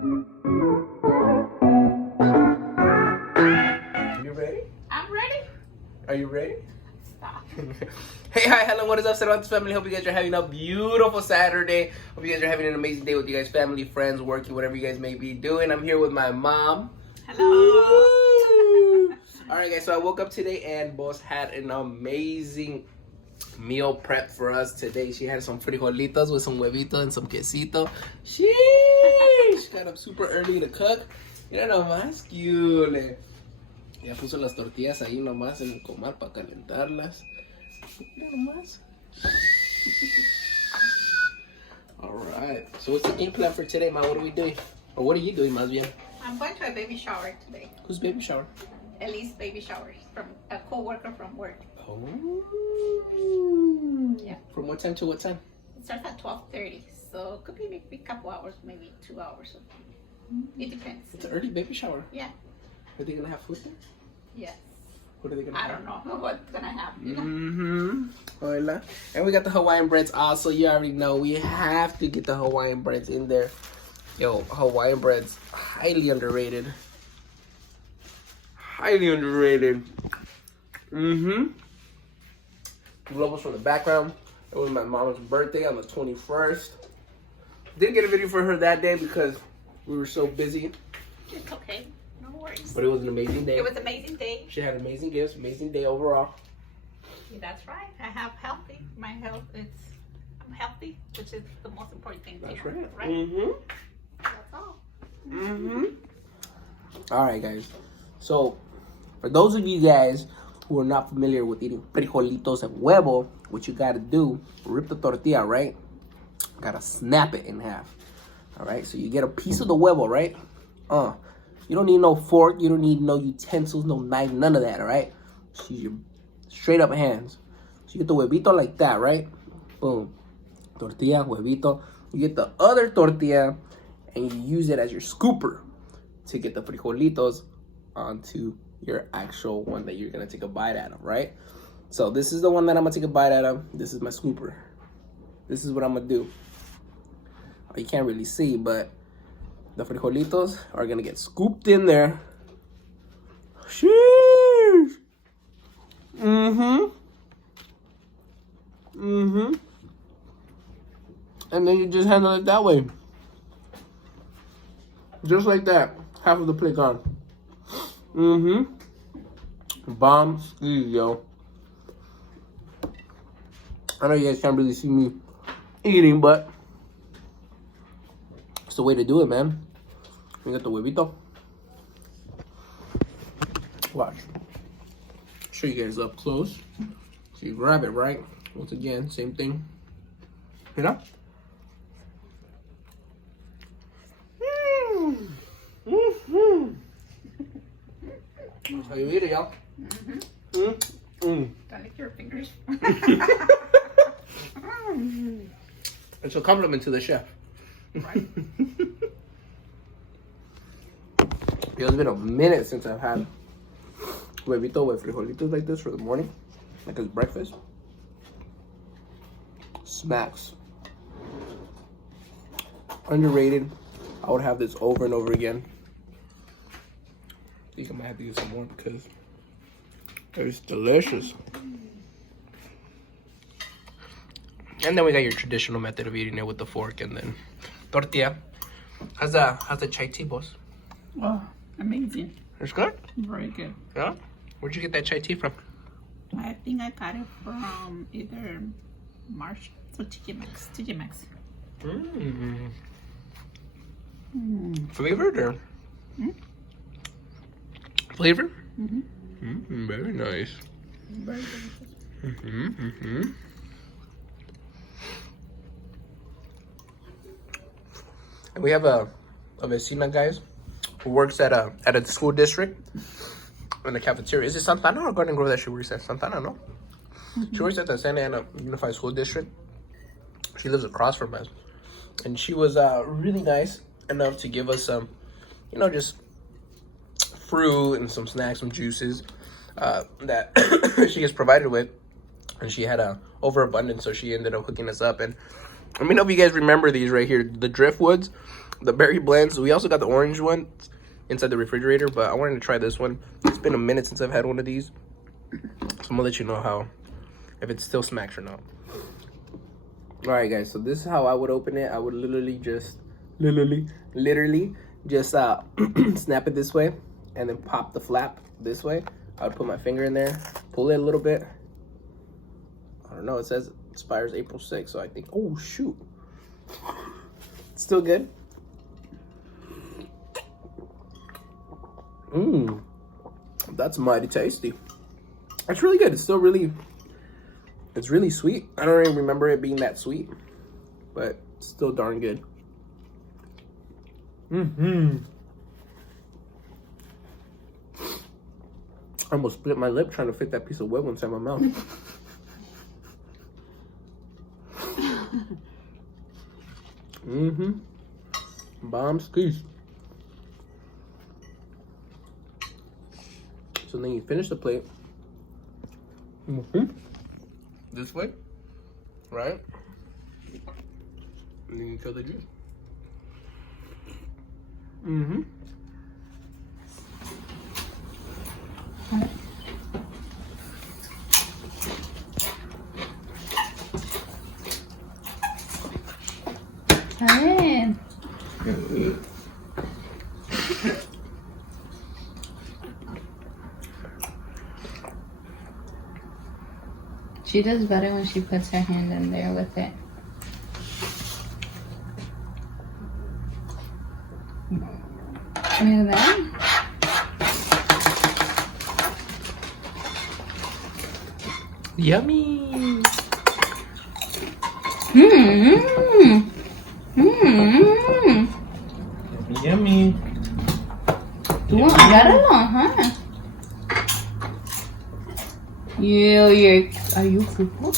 You ready? I'm ready. Are you ready? Stop. Hey, hi, hello, what is up, Cervantes family? Hope you guys are having a beautiful Saturday. Hope you guys are having an amazing day with you guys, family, friends, working, whatever you guys may be doing. I'm here with my mom. Hello. Alright guys, so I woke up today and boss had an amazing meal prep for us today. She had some frijolitos with some huevito and some quesito. Sheesh! Got up super early to cook. Mira nomás, cute. Ya puso las tortillas ahí nomás en el comal para calentarlas. Mira nomás. Alright, so what's the game plan for today, Ma? What are we doing? Or what are you doing, más bien? I'm going to a baby shower today. Whose baby shower? Elise baby shower from a co-worker from work. Oh. Yeah. From what time to what time? It starts at 12:30, so it could be maybe a couple hours, maybe 2 hours. It depends. It's an early baby shower. Yeah. Are they gonna have food there? Yes. What are they gonna I have? don't know what's gonna happen. You know? Mm-hmm. Hola. And we got the Hawaiian breads also. You already know we have to get the Hawaiian breads in there. Yo, Hawaiian breads, highly underrated. Highly underrated. Mm-hmm. Globals from the background. It was my mom's birthday on the 21st. Didn't get a video for her that day because we were so busy. It's okay. No worries. But it was an amazing day. It was an amazing day. She had amazing gifts, amazing day overall. Yeah, that's right. I have healthy. My health I'm healthy, which is the most important thing. That's to right. Right? Mm-hmm. That's all. Mm-hmm. All right, guys. So, for those of you guys who are not familiar with eating frijolitos and huevo, what you gotta do, rip the tortilla, right? Gotta snap it in half. All right, so you get a piece of the huevo, right? You don't need no fork, you don't need no utensils, no knife, none of that, all right? Just use your straight up hands. So you get the huevito like that, right? Boom. Tortilla, huevito. You get the other tortilla and you use it as your scooper to get the frijolitos onto your actual one that you're gonna take a bite out of, right? So this is the one that I'm gonna take a bite out of. This is my scooper. This is what I'm gonna do. You can't really see, but the frijolitos are gonna get scooped in there. Sheesh. Mm-hmm. Mm-hmm. And then you just handle it that way. Just like that. Half of the plate gone. Mm-hmm. Bomb squeeze, yo. I know you guys can't really see me eating, but it's the way to do it, man. We got the huevito. Watch. Show you guys up close. So you grab it, right? Once again, same thing. You know? Mm-hmm. That's how you eat it, y'all. Don't lick your fingers. It's a compliment to the chef. Right. It's been a minute since I've had huevito with frijolitos like this for the morning, like as breakfast. Smacks. Underrated. I would have this over and over again. I think I might have to use some more because it's delicious. And then we got your traditional method of eating it with the fork and then tortilla. How's the chai tea, boss? Oh, amazing. It's good? Very good. Yeah? Where'd you get that chai tea from? I think I got it from either Marsh or TJ Maxx. Mmm. Flavored or? Flavor? Mm-hmm. Very nice. Very delicious. Mm-hmm. Mm-hmm. And we have a vecina, guys, who works at a school district in the cafeteria. Is it Santana or Garden Grove that she works at? Santana, no? She works at the Santa Ana Unified School District. She lives across from us. And she was really nice enough to give us some, you know, just fruit and some snacks, some juices that she gets provided with. And she had a overabundance, so she ended up hooking us up. And let me know if you guys remember these right here. The driftwoods. the berry blends. We also got the orange one inside the refrigerator, but I wanted to try this one. It's been a minute since I've had one of these, so I'm gonna let you know how, if it still smacks or not. All right, guys. So this is how I would open it. I would literally just snap it this way, and then pop the flap this way. I would put my finger in there, pull it a little bit. I don't know. It says it expires April 6th, so I think. Oh shoot! It's still good. That's mighty tasty. It's really good. It's still really. It's really sweet. I don't even remember it being that sweet, but it's still darn good. I almost split my lip trying to fit that piece of huevo inside my mouth. Bomb squeeze. So then you finish the plate. This way, right? And then you kill the juice. Ayan. She does better when she puts her hand in there with it. Look at that. Yummy. Yummy. You want agárralo, huh? Are you fruitful?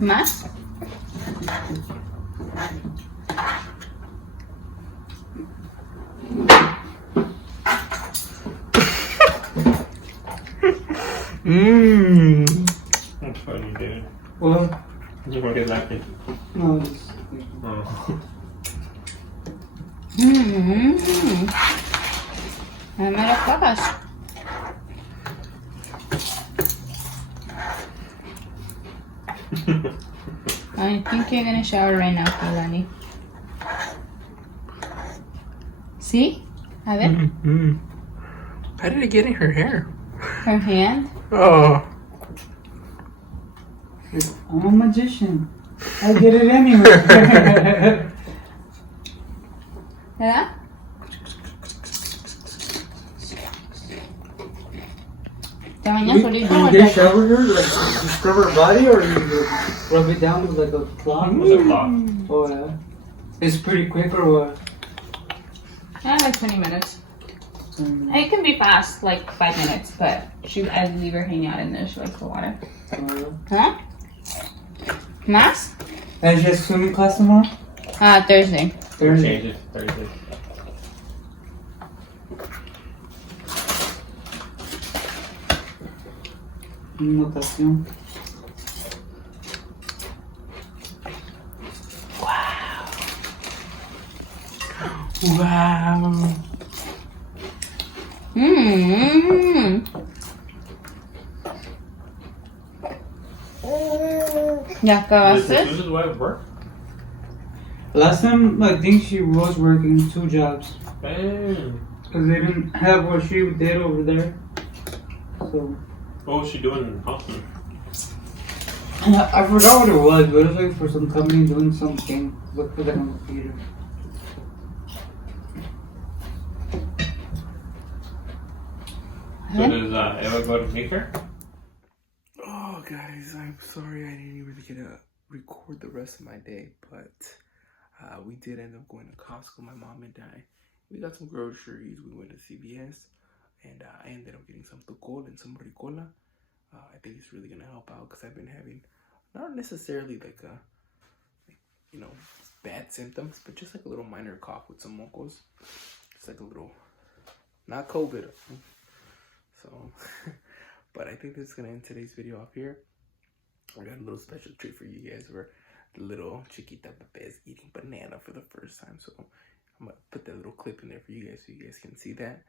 ¿Más? That's funny, dude. Well, You want to get lactic? no, it's... Oh. Ay, me lo pagas. I think you're gonna shower right now, Kehlani. See? A ver. How did it get in her hair? Her hand. Oh. I'm a magician. I get it anywhere. ¿Verdad? Te bañas solito. You get shower her, like, you scrub her body, or you rub it down with like a cloth? What's a clock? Oh yeah. It's pretty quick, or what? Like 20 minutes. It can be fast, like 5 minutes, but I leave her hanging out in there. She likes the water. Huh? ¿Más? And she has swimming class tomorrow? Thursday. Change it Thursday. Notación. Wow. ¿Ya acabaste? This is why it worked? Last time, I think she was working 2 jobs. Damn. Because they didn't have what she did over there. So... What was she doing in Houston? I forgot what it was, but it was like for some company doing something. Look for that on the computer. So does Eva go to meet her? Oh, guys, I'm sorry I didn't even get to record the rest of my day, but we did end up going to Costco, my mom and I. We got some groceries, we went to CVS, and I ended up getting some tucol and some ricola. I think it's really going to help out because I've been having not necessarily like bad symptoms, but just like a little minor cough with some mocos. It's like a little, not COVID. So, but I think this is going to end today's video off here. I got a little special treat for you guys where little Chiquita Pepe is eating banana for the first time. So I'm gonna put that little clip in there for you guys so you guys can see that.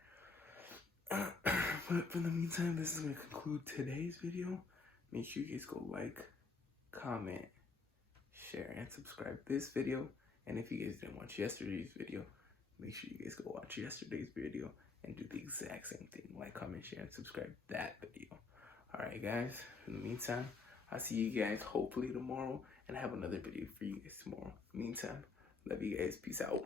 But for the meantime, this is gonna conclude today's video. Make sure you guys go like, comment, share, and subscribe this video. And if you guys didn't watch yesterday's video, make sure you guys go watch yesterday's video and do the exact same thing. Like, comment, share, and subscribe that video. Alright guys, in the meantime, I'll see you guys hopefully tomorrow and have another video for you guys tomorrow. Meantime, love you guys. Peace out.